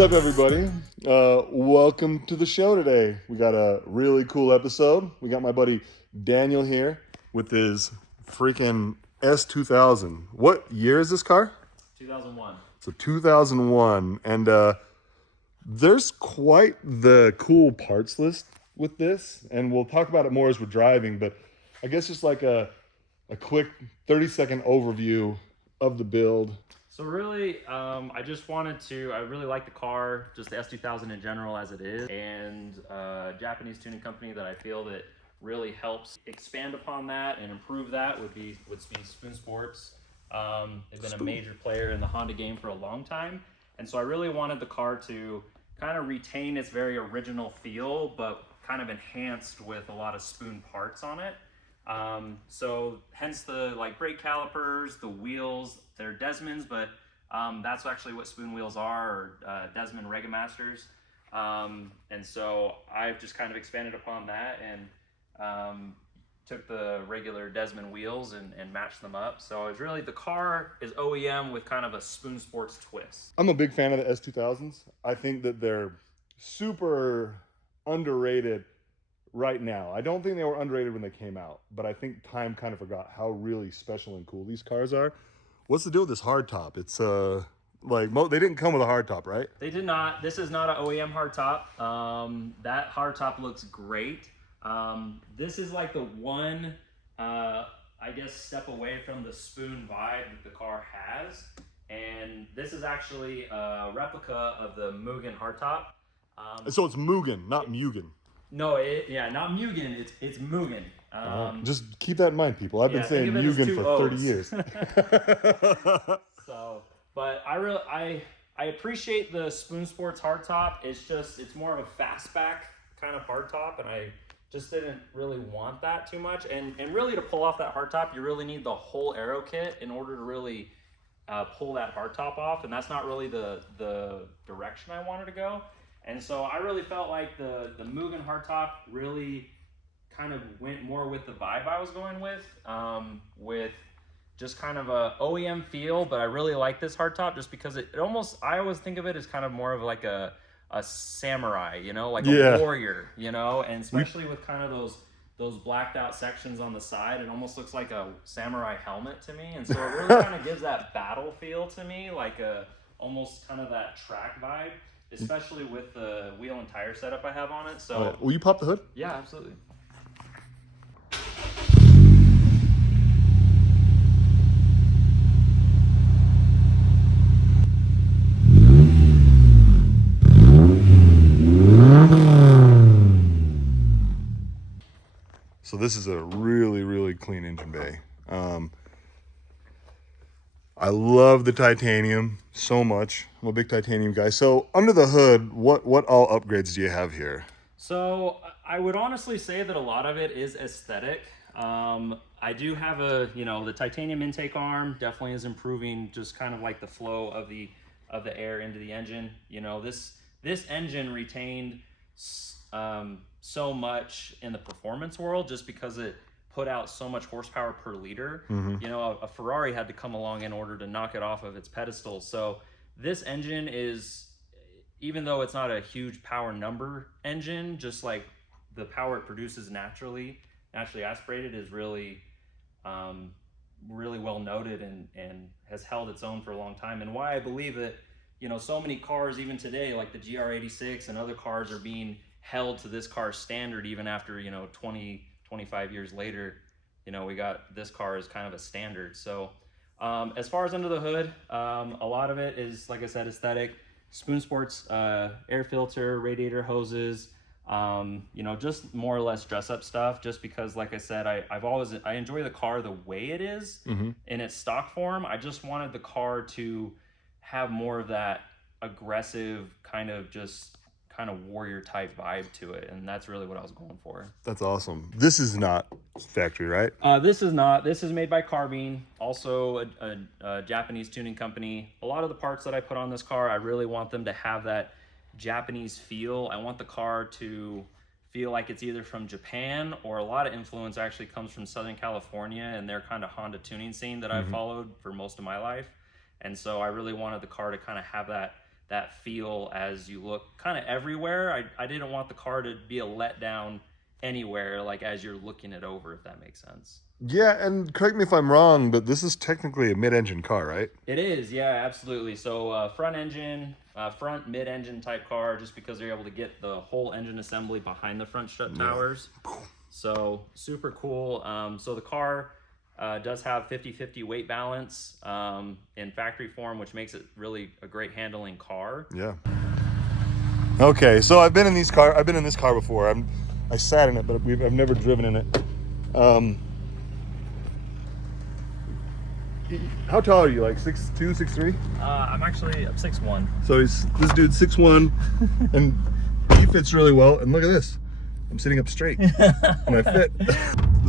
up, everybody? Welcome to the show today. We got a really cool episode. We got my buddy Daniel here with his freaking S2000. What year is this car? 2001. It's a 2001, and there's quite the cool parts list with this, and we'll talk about it more as we're driving, but I guess just like a quick 30-second overview of the build. So really, I really like the car, just the S2000 in general as it is, and Japanese tuning company that I feel that really helps expand upon that and improve that would be Spoon Sports. They've been a major player in the Honda game for a long time, and so I really wanted the car to kind of retain its very original feel, but kind of enhanced with a lot of Spoon parts on it. So hence the brake calipers, the wheels, they're Desmonds, but that's actually what Spoon wheels are, or Desmond Regamasters. And so I've just kind of expanded upon that and took the regular Desmond wheels and matched them up. So it's really, the car is OEM with kind of a Spoon Sports twist. I'm a big fan of the S2000s. I think that they're super underrated right now. I don't think they were underrated when they came out, but I think time kind of forgot how really special and cool these cars are. What's the deal with this hardtop? It's they didn't come with a hardtop, right? They did not. This is not an OEM hardtop. That hardtop looks great. This is like the one, I guess, step away from the Spoon vibe that the car has. And this is actually a replica of the Mugen hardtop. So it's Mugen, not Mugen. No, not Mugen. It's Mugen. Just keep that in mind, people. I've been saying Mugen for 30 years. So, but I appreciate the Spoon Sports hardtop. It's more of a fastback kind of hardtop, and I just didn't really want that too much. And really, to pull off that hardtop, you really need the whole aero kit in order to really pull that hardtop off, and that's not really the direction I wanted to go. And so I really felt like the Mugen hardtop really kind of went more with the vibe I was going with just kind of a OEM feel. But I really like this hardtop just because I always think of it as kind of more of like a samurai, like a warrior, and especially with kind of those blacked out sections on the side, it almost looks like a samurai helmet to me. And so it really kind of gives that battle feel to me, like almost kind of that track vibe, especially with the wheel and tire setup I have on it. So will you pop the hood? Yeah, absolutely. So this is a really, really clean engine bay. I love the titanium so much. I'm a big titanium guy. So under the hood, what all upgrades do you have here? So I would honestly say that a lot of it is aesthetic. I do have the titanium intake arm definitely is improving just kind of like the flow of the air into the engine. This engine retained so much in the performance world just because it put out so much horsepower per liter. A Ferrari had to come along in order to knock it off of its pedestal. So this engine is, even though it's not a huge power number engine, just like the power it produces naturally aspirated is really really well noted and has held its own for a long time. And why I believe that so many cars even today, like the GR86 and other cars, are being held to this car's standard even after 25 years later. We got this car as kind of a standard. So as far as under the hood, a lot of it is, like I said, aesthetic. Spoon Sports air filter, radiator hoses, just more or less dress up stuff, just because, like I said, I enjoy the car the way it is in its stock form. I just wanted the car to have more of that aggressive kind of warrior type vibe to it, and that's really what I was going for. That's awesome. This is not factory, right? This is not. This is made by Carbine, also a Japanese tuning company. A lot of the parts that I put on this car, I really want them to have that Japanese feel. I want the car to feel like it's either from Japan, or a lot of influence actually comes from Southern California and their kind of Honda tuning scene that I've followed for most of my life. And so I really wanted the car to kind of have that that feel as you look kind of everywhere. I didn't want the car to be a letdown anywhere, like as you're looking it over, if that makes sense. Yeah, and correct me if I'm wrong, but this is technically a mid-engine car, right? It is, yeah, absolutely. So front mid-engine type car, just because they're able to get the whole engine assembly behind the front strut towers. So super cool. So the car does have 50-50 weight balance in factory form, which makes it really a great handling car. Yeah. Okay, so I've been in this car before. I sat in it, but I've never driven in it. How tall are you? Like 6'2", 6'3"? I'm 6'1". So this dude's 6'1", and he fits really well. And look at this, I'm sitting up straight, and I fit.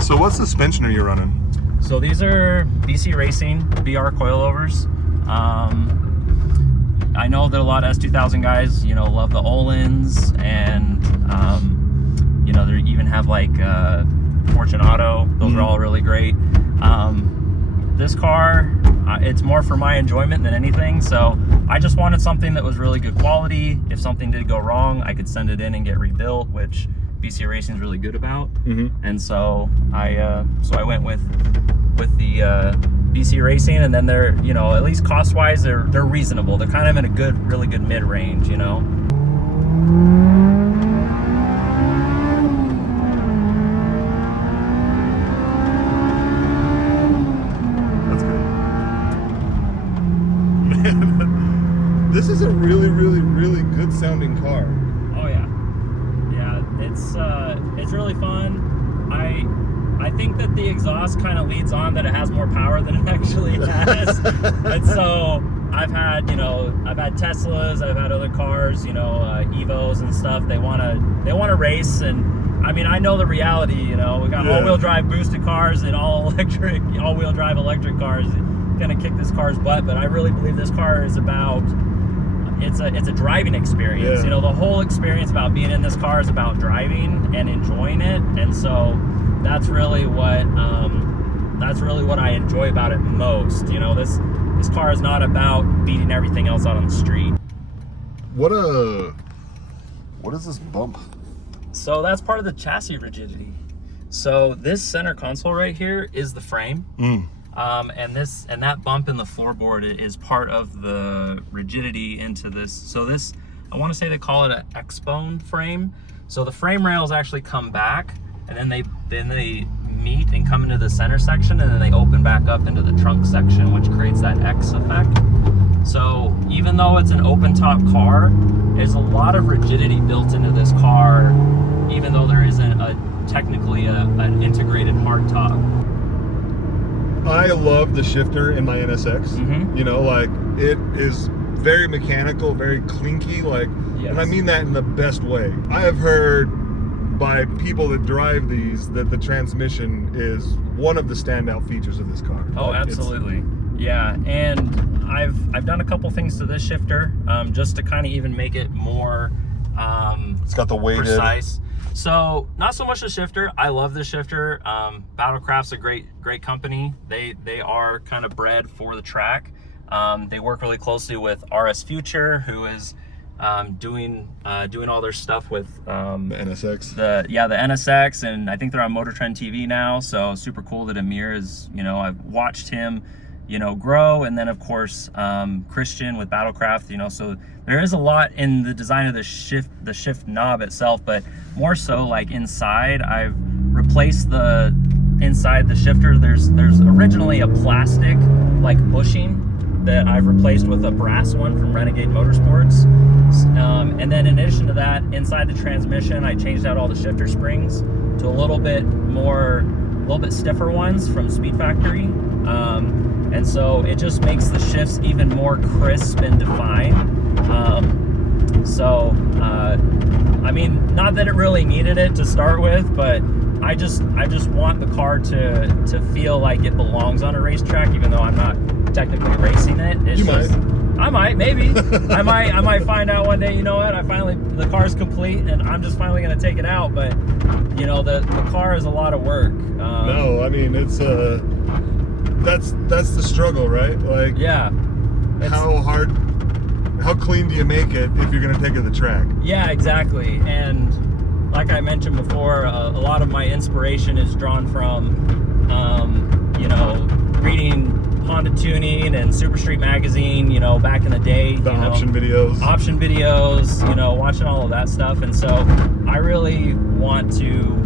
So what suspension are you running? So these are BC Racing BR coilovers. I know that a lot of S2000 guys, love the Ohlins, and they even have like Fortunato. Those are all really great. This car, it's more for my enjoyment than anything. So I just wanted something that was really good quality. If something did go wrong, I could send it in and get rebuilt, which BC Racing is really good about. And so I went with the BC Racing, and then they're, at least cost wise, they're reasonable. They're kind of in a really good mid range, This is a really, really, really good sounding car. Oh yeah, it's really fun. I think that the exhaust kind of leads on that it has more power than it actually has. And so I've had Teslas, I've had other cars, Evos and stuff. They want to race, and I mean, I know the reality. We got all-wheel drive boosted cars and all-wheel drive electric cars gonna kick this car's butt. But I really believe this car is about. It's a driving experience. The whole experience about being in this car is about driving and enjoying it, and so that's really what I enjoy about it most. This car is not about beating everything else out on the street. What is this bump? So that's part of the chassis rigidity. So this center console right here is the frame. And that bump in the floorboard is part of the rigidity into this. So this, I want to say they call it an X-bone frame. So the frame rails actually come back, and then they meet and come into the center section, and then they open back up into the trunk section, which creates that X effect. So even though it's an open top car, there's a lot of rigidity built into this car, even though there isn't technically an integrated hard top. I love the shifter in my NSX. It is very mechanical, very clinky, and I mean that in the best way. I have heard by people that drive these that the transmission is one of the standout features of this car. Oh, absolutely. Yeah, and I've done a couple things to this shifter just to kind of even make it more it's got the weighted precise. So not so much the shifter. I love the shifter. Battlecraft's a great company. They are kind of bred for the track. They work really closely with RS Future, who is doing all their stuff with the NSX. The NSX, and I think they're on Motor Trend TV now. So super cool that Amir is. I've watched him, grow, and then of course Christian with Battlecraft. So there is a lot in the design of the shift knob itself, but more so like inside. I've replaced the inside the shifter. There's originally a plastic like bushing that I've replaced with a brass one from Renegade Motorsports. And then in addition to that, inside the transmission, I changed out all the shifter springs to a little bit stiffer ones from Speed Factory. And so it just makes the shifts even more crisp and defined. I mean, not that it really needed it to start with, but I just want the car to feel like it belongs on a racetrack, even though I'm not technically racing it. I might, maybe. I might find out one day, the car's complete and I'm just finally gonna take it out, but the car is a lot of work. No, I mean, it's that's the struggle, right? Like, yeah. How hard how clean do you make it if you're going to take it to the track? Yeah, exactly. And like I mentioned before, a lot of my inspiration is drawn from, you know, reading Honda Tuning and Super Street Magazine, you know, back in the day. The option videos. Option videos, you know, watching all of that stuff. And so I really want to,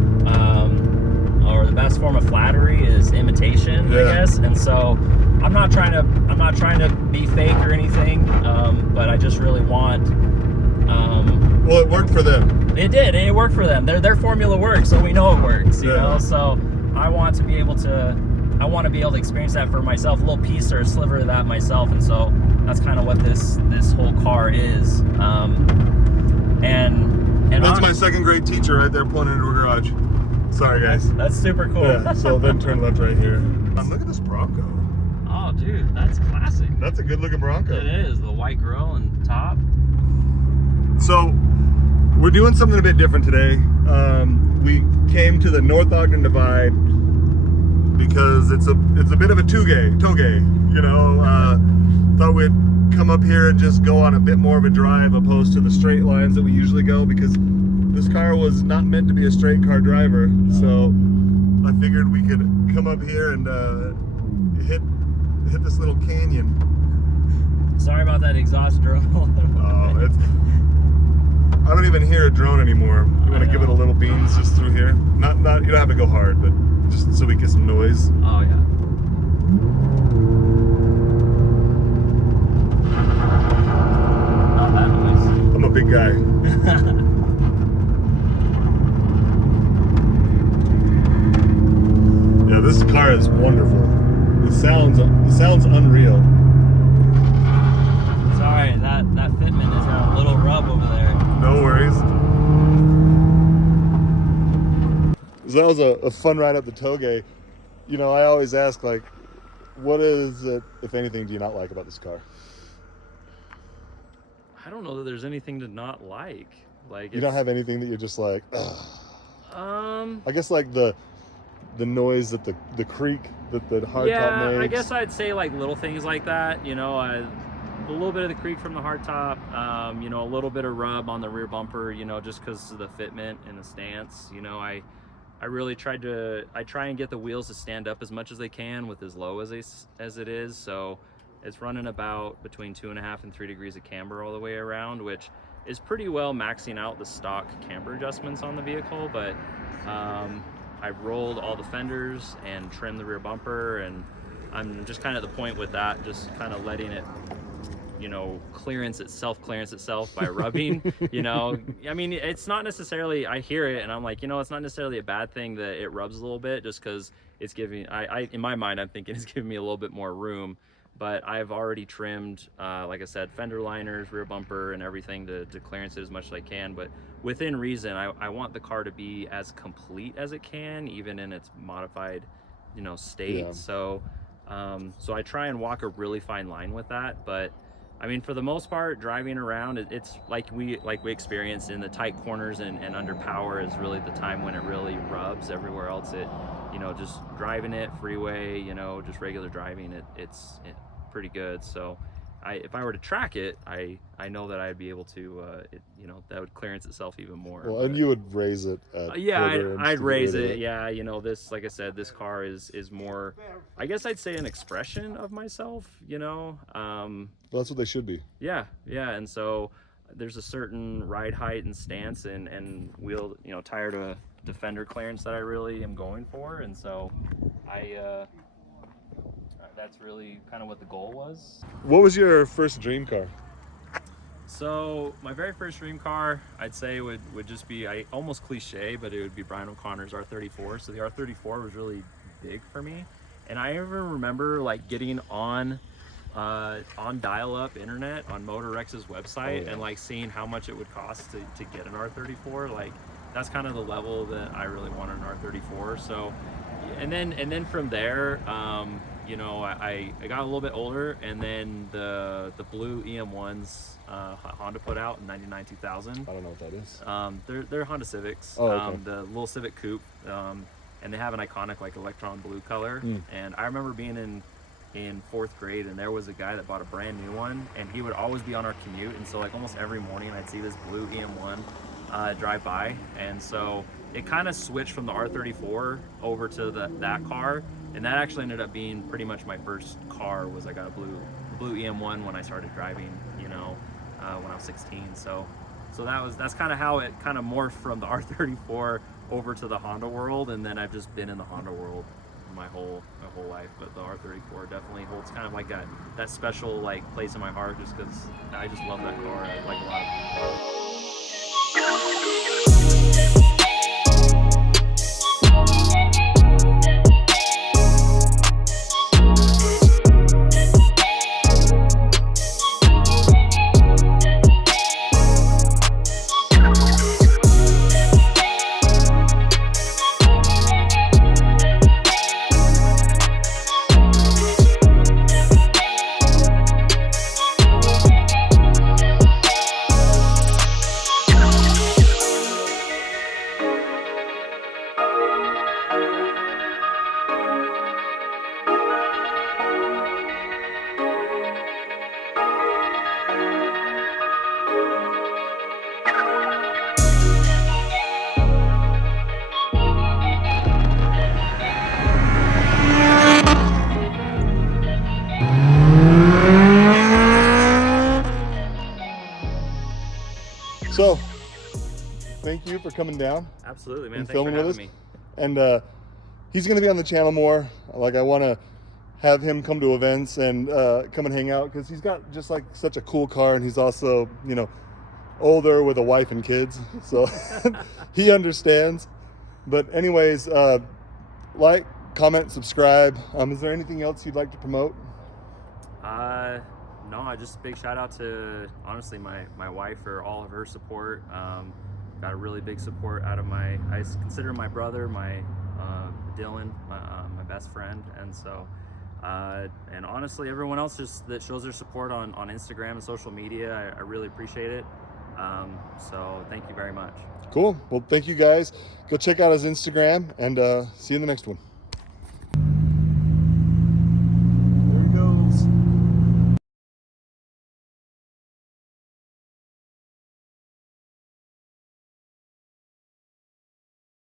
or the best form of flattery is imitation, I guess. And so I'm not trying to be fake or anything, but I just really want. Well, it worked for them. It did. It worked for them. Their formula works, so we know it works. You know, so I want to be able to. I want to be able to experience that for myself, a little piece or a sliver of that myself, and so that's kind of what this whole car is. And that's my second grade teacher right there pulling into a garage. Sorry, guys. That's super cool. Yeah, so then turn left right here. Look at this Bronco. Oh, dude, that's classic. That's a good looking Bronco. It is. The white grill and top. So we're doing something a bit different today. We came to the North Ogden Divide because it's a bit of a toge, you know. Thought we'd come up here and just go on a bit more of a drive opposed to the straight lines that we usually go, because this car was not meant to be a straight car driver. So I figured we could come up here and hit this little canyon. Sorry about that exhaust drone. Oh, I don't even hear a drone anymore. You want to give it a little beans just through here? Not you don't have to go hard, but just so we get some noise. Oh yeah. Not that noise. I'm a big guy. Yeah, this car is wonderful. It sounds unreal. Sorry, that fitment is a little rub over there. No worries. So that was a fun ride up the Toge. You know, I always ask, like, what is it, if anything, do you not like about this car? I don't know that there's anything to not like. Like, you don't have anything that you're just like, ugh. I guess like the noise that the creak that the hardtop makes. Yeah, I guess I'd say like little things like that. You know, a little bit of the creak from the hardtop. You know, a little bit of rub on the rear bumper. You know, just because of the fitment and the stance. You know, I really try and get the wheels to stand up as much as they can with as low as it is. So it's running about between 2.5 and 3 degrees of camber all the way around, which is pretty well maxing out the stock camber adjustments on the vehicle. But I've rolled all the fenders and trimmed the rear bumper, and I'm just kind of at the point with that, just kind of letting it, you know, clearance itself by rubbing. You know, I mean, it's not necessarily, I hear it and I'm like, you know, it's not necessarily a bad thing that it rubs a little bit, just because it's giving, I in my mind, I'm thinking it's giving me a little bit more room. But I've already trimmed, like I said, fender liners, rear bumper, and everything to clearance it as much as I can. But within reason, I want the car to be as complete as it can, even in its modified, you know, state. Yeah. So I try and walk a really fine line with that. But I mean, for the most part, driving around, it's like we experienced in the tight corners and under power is really the time when it really rubs. Everywhere else, you know, just driving it freeway, you know, just regular driving, it's pretty good. So if I were to track it, I know that I'd be able to, you know, that would clearance itself even more. Well, and you would raise it. Yeah, I'd raise it. Yeah, you know, this, like I said, this car is more, I guess I'd say, an expression of myself. You know, well, that's what they should be. Yeah, and so there's a certain ride height and stance and wheel, you know, tire to defender clearance that I really am going for, and so that's really kind of what the goal was. What was your first dream car? So my very first dream car, I'd say would just be, almost cliche, but it would be Brian O'Connor's R34. So the R34 was really big for me, and I even remember like getting on dial-up internet on Motorx's website and like seeing how much it would cost to get an R34. Like that's kind of the level that I really wanted an R34. So and then from there, you know, I got a little bit older, and then the blue EM1s Honda put out in '99 2000. I don't know what that is. They're Honda Civics. Oh, okay. The little Civic Coupe, and they have an iconic like electron blue color. And I remember being in in 4th grade, and there was a guy that bought a brand new one, and he would always be on our commute. And so like almost every morning I'd see this blue EM1 drive by. And so it kind of switched from the R34 over to that car, and that actually ended up being pretty much my first car. Was I got a blue EM1 when I started driving, you know, when I was 16. So that's kind of how it kind of morphed from the R34 over to the Honda world, and then I've just been in the Honda world my whole life. But the R34 definitely holds kind of like that special like place in my heart, just because I just love that car. I like a lot of So, thank you for coming down. Absolutely, man. And Thanks for filming with having us. me. And he's going to be on the channel more. Like, I want to have him come to events and come and hang out, because he's got just like such a cool car, and he's also, you know, older with a wife and kids, so he understands. But anyways, like, comment, subscribe. Is there anything else you'd like to promote? No, I just big shout out to honestly my wife for all of her support. Got a really big support out of I consider my brother, my Dylan, my best friend, and so and honestly everyone else just that shows their support on Instagram and social media. I really appreciate it. So thank you very much. Cool. Well, thank you guys. Go check out his Instagram, and see you in the next one.